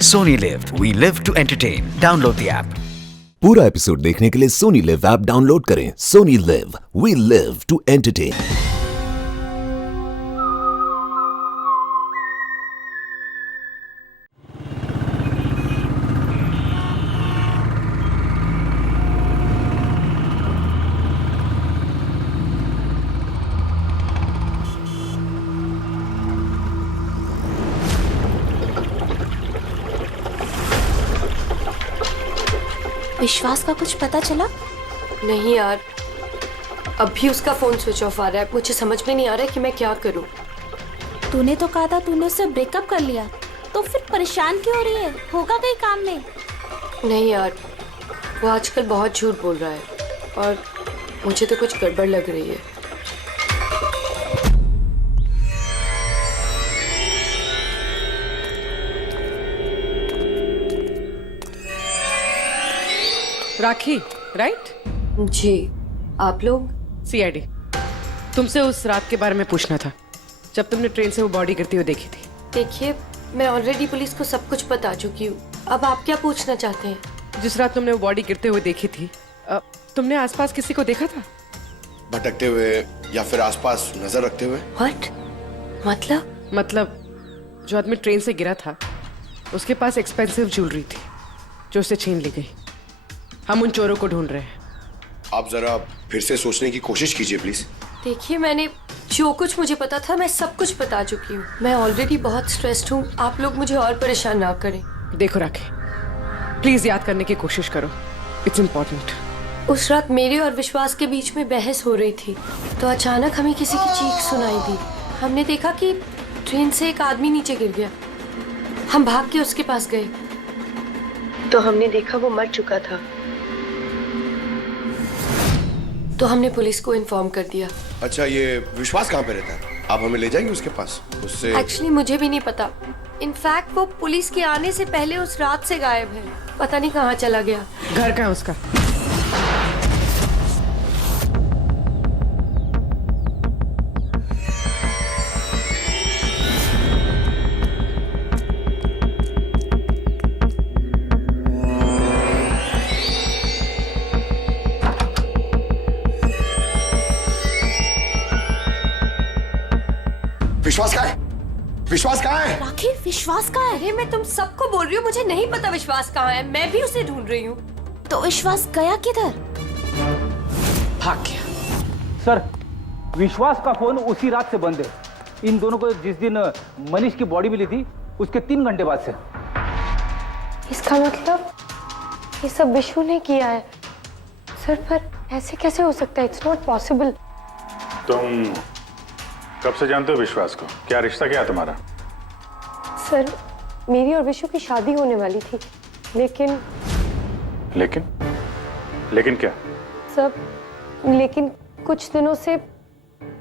Sony Live. We live to entertain. Download the app. पूरा episode देखने के लिए सोनी लिव ऐप डाउनलोड करें। Sony LIV, we live to entertain. विश्वास का कुछ पता चला? नहीं यार, अभी उसका फोन स्विच ऑफ आ रहा है। मुझे समझ में नहीं आ रहा है कि मैं क्या करूं। तूने तो कहा था तूने उससे ब्रेकअप कर लिया, तो फिर परेशान क्यों हो रही है? होगा कहीं काम में? नहीं यार, वो आजकल बहुत झूठ बोल रहा है और मुझे तो कुछ गड़बड़ लग रही है। राखी, राइट? जी, आप लोग? सीआईडी। तुमसे उस रात के बारे में पूछना था जब तुमने ट्रेन से वो बॉडी गिरती हुई देखी थी। देखिए, मैं ऑलरेडी पुलिस को सब कुछ बता चुकी हूँ। अब आप क्या पूछना चाहते हैं? जिस रात तुमने वो बॉडी गिरते हुए देखी थी, तुमने आसपास किसी को देखा था? भटकते हुए या फिर आसपास नजर रखते हुए? व्हाट? मतलब जो आदमी ट्रेन से गिरा था उसके पास एक्सपेंसिव ज्वेलरी थी जो उसे छीन ली गई। हम उन चोरों को ढूंढ रहे हैं। आप जरा फिर से सोचने की कोशिश कीजिए प्लीज। देखिए, मैंने जो कुछ मुझे पता था मैं सब कुछ बता चुकी हूँ। मैं ऑलरेडी बहुत स्ट्रेस्ड हूँ। आप लोग मुझे और परेशान ना करें। देखो राखी, प्लीज याद करने की कोशिश करो। It's important. उस रात मेरे और विश्वास के बीच में बहस हो रही थी तो अचानक हमें किसी की चीख सुनाई दी। हमने देखा कि ट्रेन से एक आदमी नीचे गिर गया। हम भाग के उसके पास गए तो हमने देखा वो मर चुका था। तो हमने पुलिस को इन्फॉर्म कर दिया। अच्छा, ये विश्वास कहाँ पे रहता है? आप हमें ले जाएंगे उसके पास? उससे एक्चुअली मुझे भी नहीं पता। इनफैक्ट वो पुलिस के आने से पहले उस रात से गायब है। पता नहीं कहाँ चला गया। घर कहाँ है उसका? विश्वास कहाँ है? विश्वास कहाँ है? राखी, विश्वास कहाँ है? अरे मैं तुम सबको बोल रही हूँ, मुझे नहीं पता विश्वास कहाँ है। मैं भी उसे ढूंढ रही हूँ। तो विश्वास गया किधर? भाग गया। सर, विश्वास का फोन उसी रात से बंद है। इन दोनों को जिस दिन मनीष की बॉडी मिली थी उसके 3 घंटे बाद से। इसका मतलब ये सब विशु ने किया है। सर, पर ऐसे कैसे हो सकता है? It's not possible. तुम कब से जानते हो विश्वास को? क्या रिश्ता क्या है तुम्हारा? सर, मेरी और विशु की शादी होने वाली थी, लेकिन क्या? सब लेकिन कुछ दिनों से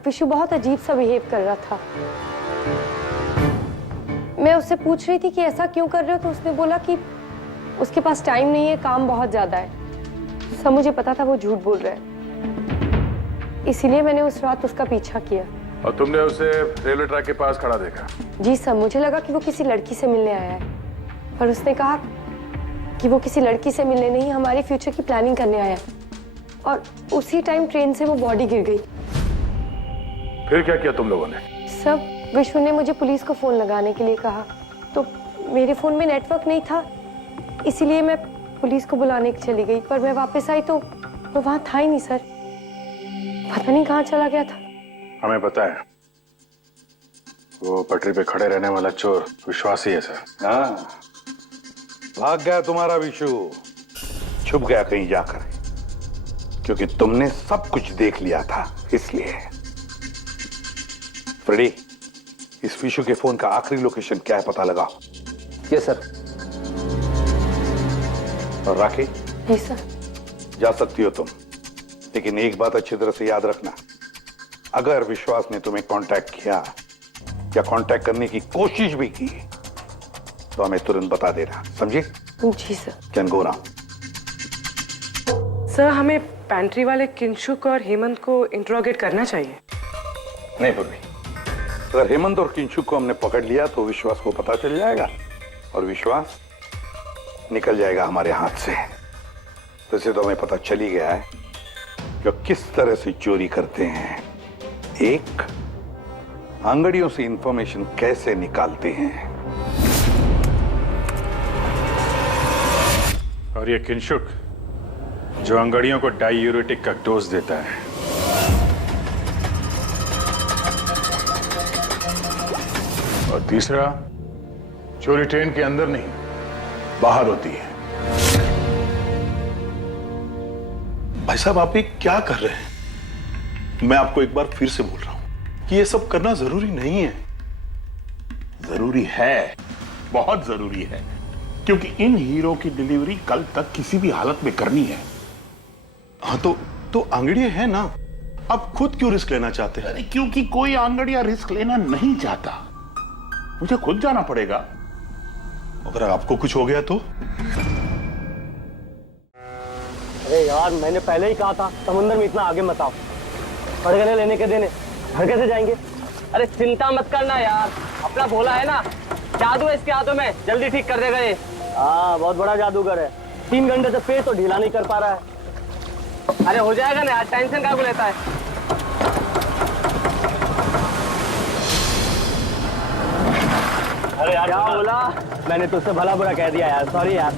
विशु बहुत अजीब सा बिहेव कर रहा था। मैं उससे पूछ रही थी कि ऐसा क्यों कर रहे हो, तो उसने बोला कि उसके पास टाइम नहीं है, काम बहुत ज्यादा है। सब मुझे पता था वो झूठ बोल रहा है, इसीलिए मैंने उस रात उसका पीछा किया। और तुमने उसे रेलवे ट्रैक के पास खड़ा देखा? जी सर, मुझे लगा कि वो किसी लड़की से मिलने आया है, पर उसने कहा कि वो किसी लड़की से मिलने नहीं, हमारे फ्यूचर की प्लानिंग करने आया है। और उसी टाइम ट्रेन से वो बॉडी गिर गई। फिर क्या किया तुम लोगों ने? सब विश्व ने मुझे पुलिस को फोन लगाने के लिए कहा, तो मेरे फोन में नेटवर्क नहीं था, इसीलिए मैं पुलिस को बुलाने चली गई। पर मैं वापस आई तो वो वहां था ही नहीं सर। पता नहीं कहाँ चला गया था। हमें पता है, वो पटरी पे खड़े रहने वाला चोर विश्वास ही है सर। हाँ, भाग गया तुम्हारा विशु, छुप गया कहीं जाकर, क्योंकि तुमने सब कुछ देख लिया था इसलिए। फ्रेडी, इस विशु के फोन का आखिरी लोकेशन क्या है पता लगाओ। Yes sir. और राखी, जी सर। जा सकती हो तुम, लेकिन एक बात अच्छी तरह से याद रखना, अगर विश्वास ने तुम्हें कांटेक्ट किया या कांटेक्ट करने की कोशिश भी की तो हमें तुरंत बता देना, समझे? जी sir. Can go now. Sir, हमें पैंट्री वाले किंशुक और हेमंत को इंट्रोगेट करना चाहिए। नहीं पूर्वी, अगर हेमंत और किंशुक को हमने पकड़ लिया तो विश्वास को पता चल जाएगा और विश्वास निकल जाएगा हमारे हाथ से। वैसे तो हमें पता चल ही गया है कि किस तरह से चोरी करते हैं। एक, अंगड़ियों से इंफॉर्मेशन कैसे निकालते हैं। और ये किंशुक जो अंगड़ियों को डायूरेटिक का डोज देता है। और तीसरा, चोरी ट्रेन के अंदर नहीं बाहर होती है। भाई साहब, आप ये क्या कर रहे हैं? मैं आपको एक बार फिर से बोल रहा हूं कि ये सब करना जरूरी नहीं है। जरूरी है, बहुत जरूरी है, क्योंकि इन हीरो की डिलीवरी कल तक किसी भी हालत में करनी है। हाँ तो आंगड़ियां है ना, आप खुद क्यों रिस्क लेना चाहते हैं? अरे क्योंकि कोई आंगड़िया रिस्क लेना नहीं चाहता। मुझे खुद जाना पड़ेगा। अगर आपको कुछ हो गया तो? अरे यार, मैंने पहले ही कहा था समुद्र में इतना आगे मत आओ। फड़गने लेने के देने घर कैसे जाएंगे? अरे चिंता मत करना यार, अपना भोला है ना, जादू है इसके हाथों में, जल्दी ठीक कर देगा ये। हाँ, बहुत बड़ा जादूगर है। 3 घंटे से पेट तो ढीला नहीं कर पा रहा है। अरे हो जाएगा ना यार, टेंशन काहे को लेता है? अरे यार, क्या बोला? मैंने तुझसे भला बुरा कह दिया यार, सॉरी यार।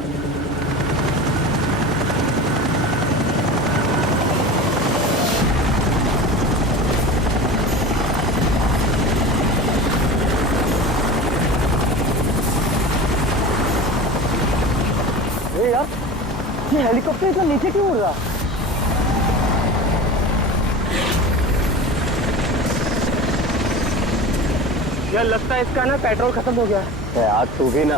अरे यार, ये हेलीकॉप्टर इतना नीचे क्यों उड़ रहा? यार लगता है इसका ना पेट्रोल खत्म हो गया है। यार तू भी ना।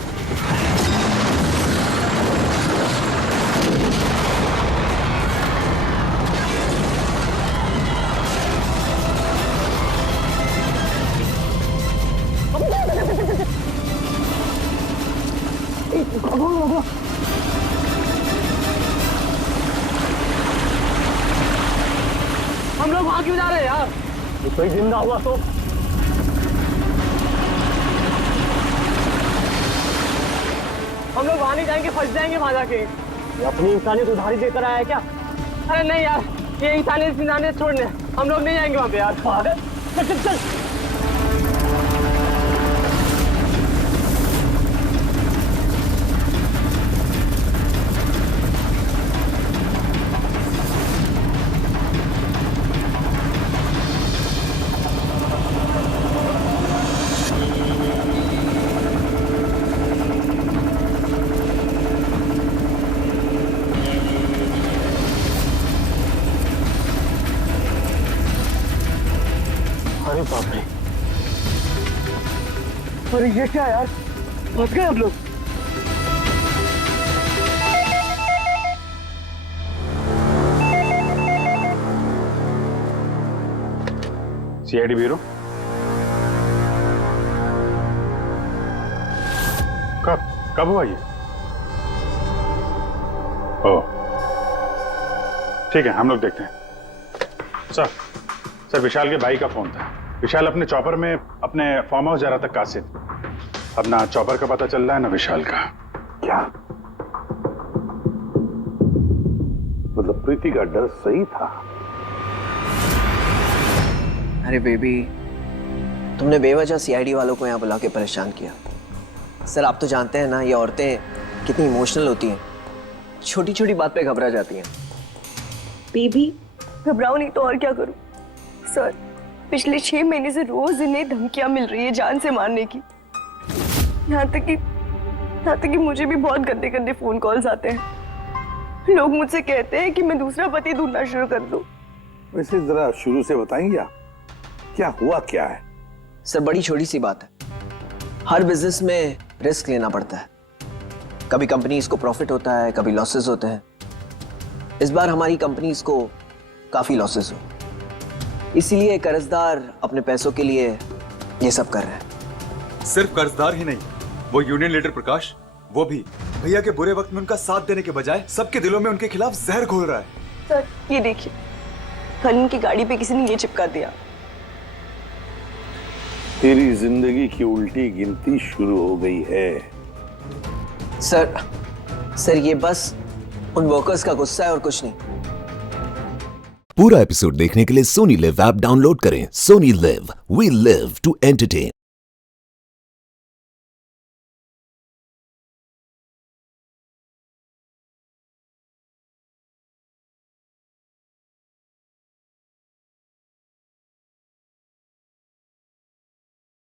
हम लोग वहां क्यों जा रहे हैं यार? कोई जिंदा हुआ तो? हम लोग वहां नहीं जाएंगे, फंस जाएंगे वहां जाके। ये अपनी इंसानियत उधारी देकर आया है क्या? अरे नहीं यार, ये इंसानियत छोड़ने हम लोग नहीं जाएंगे वहां पे यार। चल चल चल। अरे बाप रे, अरे ये क्या यार, फंस गए हम लोग। सीआईडी ब्यूरो, कब हुआ ये? ओह ठीक है, हम लोग देखते हैं। सर विशाल के भाई का फोन था। विशाल अपने चॉपर में अपने फार्म हाउस जा रहा था कासिद। अब ना चॉपर का पता चल रहा है ना विशाल का। क्या मतलब प्रीति का डर सही था? अरे बेबी, तुमने बेवजह सीआईडी वालों को यहाँ बुला के परेशान किया। सर आप तो जानते हैं ना, ये औरतें कितनी इमोशनल होती हैं, छोटी छोटी बात पे घबरा जाती हैं। बेबी घबराओ नहीं तो और क्या करूं? सर पिछले 6 महीने से रोज इन्हें धमकियां मिल रही है जान से मारने की। यहाँ तक कि मुझे भी बहुत गंदे गंदे फोन कॉल्स आते हैं। लोग मुझसे कहते हैं कि मैं दूसरा पति ढूंढना शुरू कर दूं। वैसे जरा शुरू से बताएंगे क्या हुआ क्या है? सर बड़ी छोटी सी बात है, हर बिजनेस में रिस्क लेना पड़ता है। कभी कंपनीज को प्रॉफिट होता है, कभी लॉसेस होते हैं। इस बार हमारी कंपनीज को काफी लॉसेस हो, इसीलिए कर्जदार अपने पैसों के लिए ये सब कर रहे हैं। सिर्फ कर्जदार ही नहीं, वो यूनियन लीडर प्रकाश, वो भी भैया के बुरे वक्त में उनका साथ देने के बजाय सबके दिलों में उनके खिलाफ जहर घोल रहा है। सर ये देखिए, कल उनकी गाड़ी पे किसी ने ये चिपका दिया। तेरी जिंदगी की उल्टी गिनती शुरू हो गई है। सर सर ये बस उन वर्कर्स का गुस्सा है और कुछ नहीं। पूरा एपिसोड देखने के लिए सोनी लिव ऐप डाउनलोड करें। Sony LIV, we live to entertain.